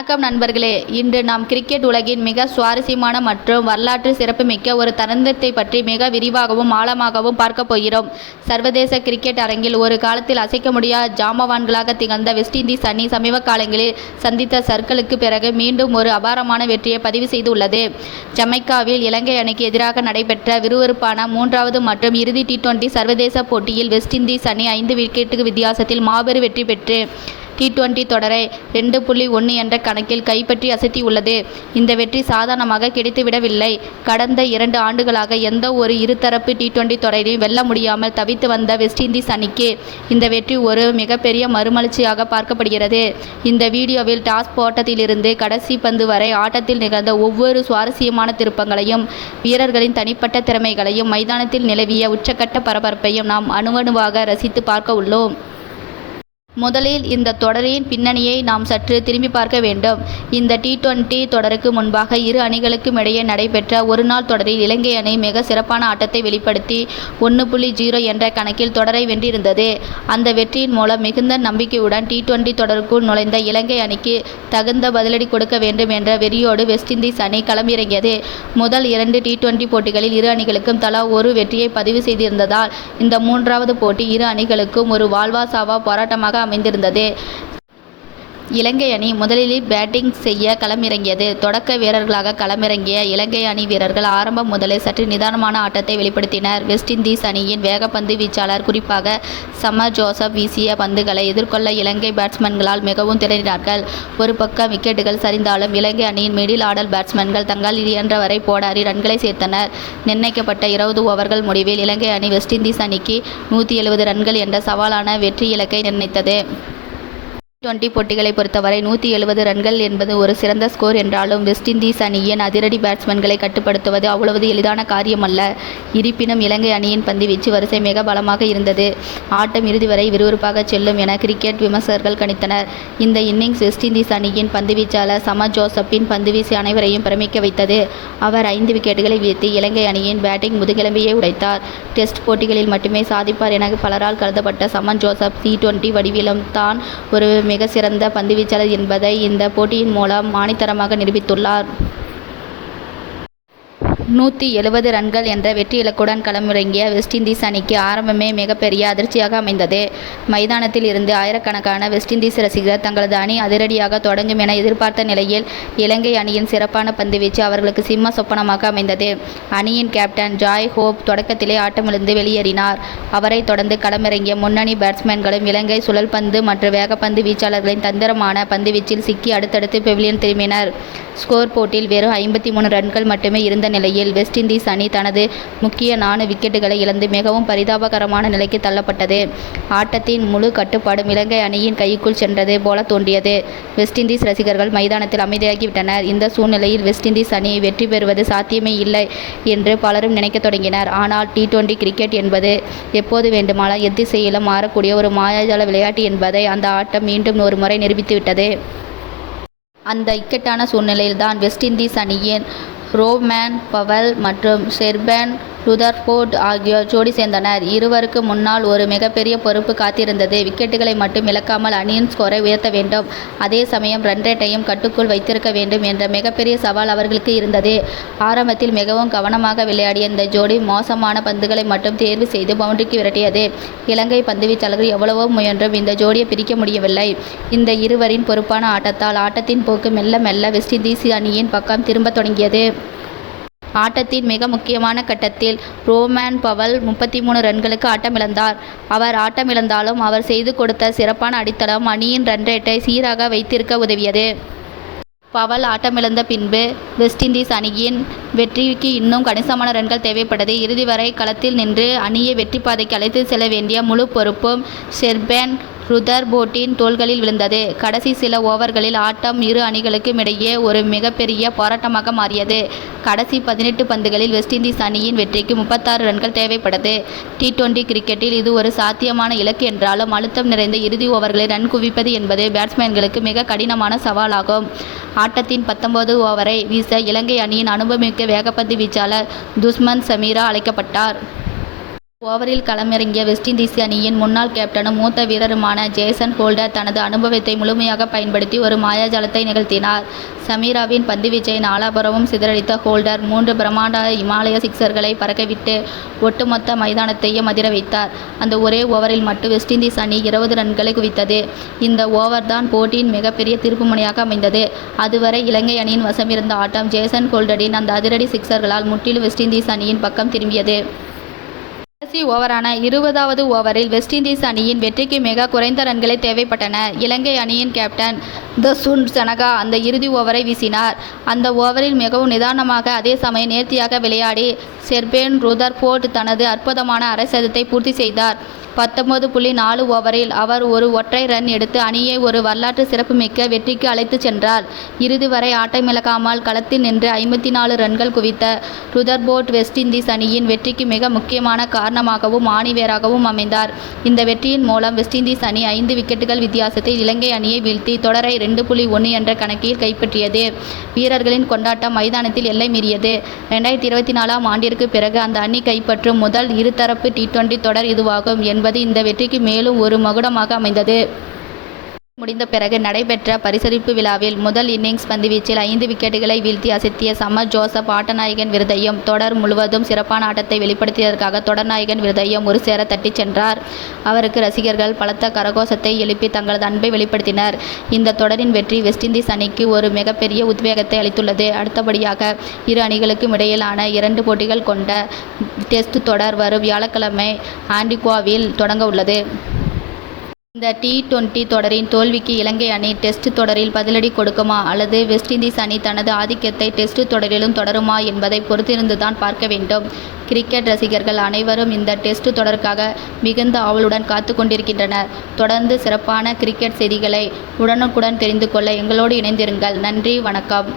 வணக்கம் நண்பர்களே, இன்று நாம் கிரிக்கெட் உலகின் மிக சுவாரஸ்யமான மற்றும் வரலாற்று சிறப்புமிக்க ஒரு தருணத்தை பற்றி மிக விரிவாகவும் ஆழமாகவும் பார்க்க போகிறோம். சர்வதேச கிரிக்கெட் அரங்கில் ஒரு காலத்தில் அசைக்க முடியாத ஜாம்பவான்களாக திகழ்ந்த வெஸ்ட் இண்டீஸ் அணி சமீப காலங்களில் சந்தித்த சறுக்கலுக்கு பிறகு மீண்டும் ஒரு அபாரமான வெற்றியை பதிவு செய்துள்ளது. ஜமைக்காவில் இலங்கை அணிக்கு எதிராக நடைபெற்ற விறுவிறுப்பான மூன்றாவது மற்றும் இறுதி T20 சர்வதேச போட்டியில் வெஸ்ட் இண்டீஸ் அணி 5 விக்கெட்டு வித்தியாசத்தில் மாபெரும் வெற்றி பெற்று T20 தொடரை 2.1 என்ற கணக்கில் கைப்பற்றி அசத்தியுள்ளது. இந்த வெற்றி சாதாரணமாக கிடைத்துவிடவில்லை. கடந்த 2 ஆண்டுகளாக எந்த ஒரு இருதரப்பு T20 தொடரையும் வெல்ல முடியாமல் தவித்து வந்த வெஸ்ட் இண்டீஸ் அணிக்கு இந்த வெற்றி ஒரு மிகப்பெரிய மறுமலர்ச்சியாக பார்க்கப்படுகிறது. இந்த வீடியோவில் டாஸ் போட்டத்திலிருந்து கடைசி பந்து வரை ஆட்டத்தில் நிகழ்ந்த ஒவ்வொரு சுவாரஸ்யமான திருப்பங்களையும், வீரர்களின் தனிப்பட்ட திறமைகளையும், மைதானத்தில் நிலவிய உச்சக்கட்ட பரபரப்பையும் நாம் அணுவணுவாக ரசித்து பார்க்க உள்ளோம். முதலில் இந்த தொடரின் பின்னணியை நாம் சற்று திரும்பி பார்க்க வேண்டும். இந்த T20 தொடருக்கு முன்பாக இரு அணிகளுக்கும் இடையே நடைபெற்ற ஒருநாள் தொடரில் இலங்கை அணி மிக சிறப்பான ஆட்டத்தை வெளிப்படுத்தி 1.0 என்ற கணக்கில் தொடரை வென்றிருந்தது. அந்த வெற்றியின் மூலம் மிகுந்த நம்பிக்கையுடன் T20 தொடருக்குள் நுழைந்த இலங்கை அணிக்கு தகுந்த பதிலடி கொடுக்க வேண்டும் என்ற வெறியோடு வெஸ்ட் இண்டீஸ் அணி களமிறங்கியது. முதல் 2 T20 போட்டிகளில் இரு அணிகளுக்கும் தலா ஒரு வெற்றியை பதிவு செய்திருந்ததால் இந்த மூன்றாவது போட்டி இரு அணிகளுக்கும் ஒரு வாழ்வா சாவா போராட்டமாக அமைந்திருந்தது. இலங்கை அணி முதலில் பேட்டிங் செய்ய களமிறங்கியது. தொடக்க வீரர்களாக களமிறங்கிய இலங்கை அணி வீரர்கள் ஆரம்பம் முதலே சற்று நிதானமான ஆட்டத்தை வெளிப்படுத்தினர். வெஸ்ட் இண்டீஸ் அணியின் வேகப்பந்து வீச்சாளர் குறிப்பாக சமர் ஜோசப் வீசிய பந்துகளை எதிர்கொள்ள இலங்கை பேட்ஸ்மேன்களால் மிகவும் திணறினார்கள். ஒரு பக்கம் விக்கெட்டுகள் சரிந்தாலும் இலங்கை அணியின் மிடில் ஆர்டர் பேட்ஸ்மேன்கள் தங்கள் இயன்றவரை போராடி ரன்களை சேர்த்தனர். நிர்ணயிக்கப்பட்ட 20 ஓவர்கள் முடிவில் இலங்கை அணி வெஸ்ட் இண்டீஸ் அணிக்கு 170 ரன்கள் என்ற சவாலான வெற்றி இலக்கை நிர்ணயித்தது. T20 போட்டிகளை பொறுத்தவரை 170 ரன்கள் என்பது ஒரு சிறந்த ஸ்கோர் என்றாலும் வெஸ்ட் இண்டீஸ் அணியின் அதிரடி பேட்ஸ்மேன்களை கட்டுப்படுத்துவது அவ்வளவு எளிதான காரியமல்ல. இருப்பினும் இலங்கை அணியின் பந்துவீச்சு வரிசை மிக பலமாக இருந்தது. ஆட்டம் இறுதி வரை விறுவிறுப்பாக செல்லும் என கிரிக்கெட் விமர்சகர்கள் கணித்தனர். இந்த இன்னிங்ஸ் வெஸ்ட் இண்டீஸ் அணியின் பந்துவீச்சாளர் சமர் ஜோசப்பின் பந்துவீச்சு அனைவரையும் பிரமிக்க வைத்தது. அவர் 5 விக்கெட்டுகளை வீழ்த்தி இலங்கை அணியின் பேட்டிங் முதுகெலும்பையே உடைத்தார். டெஸ்ட் போட்டிகளில் மட்டுமே சாதிப்பார் என பலரால் கருதப்பட்ட சமர் ஜோசப் T20 வடிவிலும் தான் ஒரு மிக சிறந்த பந்துவீச்சாளர் என்பதை இந்த போட்டியின் மூலம் ஆணித்தரமாக நிரூபித்துள்ளார். 170 ரன்கள் என்ற வெற்றி இலக்குடன் களமிறங்கிய வெஸ்ட் இண்டீஸ் அணிக்கு ஆரம்பமே மிகப்பெரிய அதிர்ச்சியாக அமைந்தது. மைதானத்தில் இருந்து ஆயிரக்கணக்கான வெஸ்ட் இண்டீஸ் ரசிகர்கள் தங்களது அணி அதிரடியாக தொடங்கும் என எதிர்பார்த்த நிலையில் இலங்கை அணியின் சிறப்பான பந்துவீச்சு அவர்களுக்கு சிம்ம சொப்பனமாக அமைந்தது. அணியின் கேப்டன் ஜாய் ஹோப் தொடக்கத்திலே ஆட்டமிழந்து வெளியேறினார். அவரை தொடர்ந்து களமிறங்கிய முன்னணி பேட்ஸ்மேன்களும் இலங்கை சுழல் பந்து மற்றும் வேகப்பந்து வீச்சாளர்களின் தந்திரமான பந்துவீச்சில் சிக்கி அடுத்தடுத்து பெவிலியன் திரும்பினர். ஸ்கோர் போர்டில் வெறும் 53 ரன்கள் மட்டுமே இருந்த நிலையில் வெஸ்ட் இண்டீஸ் அணி தனது முக்கிய 4 விக்கெட்டுகளை இழந்து மிகவும் பரிதாபகரமான நிலைக்கு தள்ளப்பட்டது. ஆட்டத்தின் முழு கட்டுப்பாடும் இலங்கை அணியின் கைக்குள் சென்றது போல தோன்றியது. வெஸ்ட் இண்டீஸ் ரசிகர்கள் மைதானத்தில் அமைதியாகிவிட்டனர். இந்த சூழ்நிலையில் வெஸ்ட் இண்டீஸ் அணி வெற்றி பெறுவது சாத்தியமே இல்லை என்று பலரும் நினைக்க தொடங்கினர். ஆனால் T20 கிரிக்கெட் என்பது எப்போது வேண்டுமானால் எத்திசையிலும் மாறக்கூடிய ஒரு மாயாஜால விளையாட்டு என்பதை அந்த ஆட்டம் மீண்டும் ஒரு முறை நிரூபித்துவிட்டது. அந்த இக்கட்டான சூழ்நிலையில்தான் வெஸ்ட் இண்டீஸ் அணியின் ரோமன் பவல் மற்றும் ஷெர்பன் ருதர்ஃபோர்ட் ஆகியோர் ஜோடி சேர்ந்தனர். இருவருக்கு முன்னால் ஒரு மிகப்பெரிய பொறுப்பு காத்திருந்தது. விக்கெட்டுகளை மட்டும் இழக்காமல் அணியின் ஸ்கோரை உயர்த்த வேண்டும், அதே சமயம் ரன் ரேட்டையும் கட்டுக்குள் வைத்திருக்க வேண்டும் என்ற மிகப்பெரிய சவால் அவர்களுக்கு இருந்தது. ஆரம்பத்தில் மிகவும் கவனமாக விளையாடிய இந்த ஜோடி மோசமான பந்துகளை மட்டும் தேர்வு செய்து பவுண்டரிக்கு விரட்டியது. இலங்கை பந்துவீச்சாளர்கள் எவ்வளவோ முயன்றும் இந்த ஜோடியை பிரிக்க முடியவில்லை. இந்த இருவரின் பொறுப்பான ஆட்டத்தால் ஆட்டத்தின் போக்கு மெல்ல மெல்ல வெஸ்ட் இண்டீஸ் அணியின் பக்கம் திரும்ப தொடங்கியது. ஆட்டத்தின் மிக முக்கியமான கட்டத்தில் ரோமன் பவல் 33 ரன்களுக்கு ஆட்டமிழந்தார். அவர் ஆட்டமிழந்தாலும் அவர் செய்து கொடுத்த சிறப்பான அடித்தளம் அணியின் ரன் ரேட்டை சீராக வைத்திருக்க உதவியது. பவல் ஆட்டமிழந்த பின்பு வெஸ்ட் இண்டீஸ் அணியின் வெற்றிக்கு இன்னும் கணிசமான ரன்கள் தேவைப்பட்டது. இறுதி வரை களத்தில் நின்று அணியை வெற்றி பாதைக்கு அழைத்து செல்ல வேண்டிய முழு பொறுப்பும் ஷெர்பன் ருதர்போர்ட்டின் தோள்களில் விழுந்தது. கடைசி சில ஓவர்களில் ஆட்டம் இரு அணிகளுக்கும் இடையே ஒரு மிகப்பெரிய போராட்டமாக மாறியது. கடைசி 18 பந்துகளில் வெஸ்ட் இண்டீஸ் அணியின் வெற்றிக்கு 36 ரன்கள் தேவைப்பட்டது. T20 கிரிக்கெட்டில் இது ஒரு சாத்தியமான இலக்கு என்றாலும் அழுத்தம் நிறைந்த இறுதி ஓவர்களில் ரன் குவிப்பது என்பது பேட்ஸ்மேன்களுக்கு மிக கடினமான சவாலாகும். ஆட்டத்தின் 19 ஓவரை வீச இலங்கை அணியின் அனுபவமிக்க வேகப்பந்து வீச்சாளர் துஷ்மன் சமீரா அழைக்கப்பட்டார். ஓவரில் களமிறங்கிய வெஸ்ட் இண்டீஸ் அணியின் முன்னாள் கேப்டனும் மூத்த வீரருமான ஜேசன் ஹோல்டர் தனது அனுபவத்தை முழுமையாக பயன்படுத்தி ஒரு மாயாஜாலத்தை நிகழ்த்தினார். சமீராவின் பந்துவீச்சை நாலாபுறமும் சிதறடித்த ஹோல்டர் 3 பிரம்மாண்ட இமாலய சிக்சர்களை பறக்கவிட்டு ஒட்டுமொத்த மைதானத்தையும் அதிர வைத்தார். அந்த ஒரே ஓவரில் மட்டும் வெஸ்ட் இண்டீஸ் அணி 20 ரன்களை குவித்தது. இந்த ஓவர் தான் போட்டியின் மிகப்பெரிய திருப்புமுனையாக அமைந்தது. அதுவரை இலங்கை அணியின் வசமிருந்த ஆட்டம் ஜேசன் ஹோல்டரின் அந்த அதிரடி சிக்சர்களால் முற்றிலும் வெஸ்ட் இண்டீஸ் அணியின் பக்கம் திரும்பியது. கடைசி ஓவரான 20வது ஓவரில் வெஸ்ட் இண்டீஸ் அணியின் வெற்றிக்கு மிக குறைந்த ரன்களே தேவைப்பட்டன. இலங்கை அணியின் கேப்டன் தசுன் சனகா அந்த இறுதி ஓவரை வீசினார். அந்த ஓவரில் மிகவும் நிதானமாக அதே சமயம் நேர்த்தியாக விளையாடி செர்பேன் ருதர்ஃபோர்ட் தனது அற்புதமான அரை சதத்தை பூர்த்தி செய்தார். 19.4 ஓவரில் அவர் ஒரு ஒற்றை ரன் எடுத்து அணியை ஒரு வரலாற்று சிறப்புமிக்க வெற்றிக்கு அழைத்துச் சென்றார். இறுதி வரை ஆட்டமிழக்காமல் களத்தில் நின்று 54 ரன்கள் குவித்த ருதர்ஃபோர்ட் வெஸ்ட் இண்டீஸ் அணியின் வெற்றிக்கு மிக முக்கியமான காரணமாகவும் ஆணிவேராகவும் அமைந்தார். இந்த வெற்றியின் மூலம் வெஸ்ட் இண்டீஸ் அணி 5 விக்கெட்டுகள் வித்தியாசத்தில் இலங்கை அணியை வீழ்த்தி தொடரை 2.1 என்ற கணக்கில் கைப்பற்றியது. வீரர்களின் கொண்டாட்டம் மைதானத்தில் எல்லை மீறியது. 2024ஆம் ஆண்டிற்கு பிறகு அந்த அணி கைப்பற்றும் முதல் இருதரப்பு T20 தொடர் இதுவாகும் என்பது இந்த வெற்றிக்கு மேலும் ஒரு மகுடமாக அமைந்தது. முடிந்த பிறகு நடைபெற்ற பரிசளிப்பு விழாவில் முதல் இன்னிங்ஸ் பந்துவீச்சில் 5 விக்கெட்டுகளை வீழ்த்தி அசத்திய சமர் ஜோசப் ஆட்டநாயகன் விருதையும் தொடர் முழுவதும் சிறப்பான ஆட்டத்தை வெளிப்படுத்தியதற்காக தொடர்நாயகன் விருதையும் ஒரு சேர தட்டிச் சென்றார். அவருக்கு ரசிகர்கள் பலத்த கரகோஷத்தை எழுப்பி தங்களது அன்பை வெளிப்படுத்தினர். இந்த தொடரின் வெற்றி வெஸ்ட் இண்டீஸ் அணிக்கு ஒரு மிகப்பெரிய உத்வேகத்தை அளித்துள்ளது. அடுத்தபடியாக இரு அணிகளுக்கும் இடையிலான 2 போட்டிகள் கொண்ட டெஸ்ட் தொடர் வரும் வியாழக்கிழமை ஆன்டிகுவாவில் தொடங்க உள்ளது. இந்த T20 தொடரின் தோல்விக்கு இலங்கை அணி டெஸ்ட் தொடரில் பதிலடி கொடுக்குமா அல்லது வெஸ்ட் இண்டீஸ் அணி தனது ஆதிக்கத்தை டெஸ்ட் தொடரிலும் தொடருமா என்பதை பொறுத்திருந்துதான் பார்க்க வேண்டும். கிரிக்கெட் ரசிகர்கள் அனைவரும் இந்த டெஸ்ட் தொடருக்காக மிகுந்த ஆவலுடன் காத்து கொண்டிருக்கின்றனர். தொடர்ந்து சிறப்பான கிரிக்கெட் செய்திகளை உடனுக்குடன் தெரிந்து கொள்ள எங்களோடு இணைந்திருங்கள். நன்றி, வணக்கம்.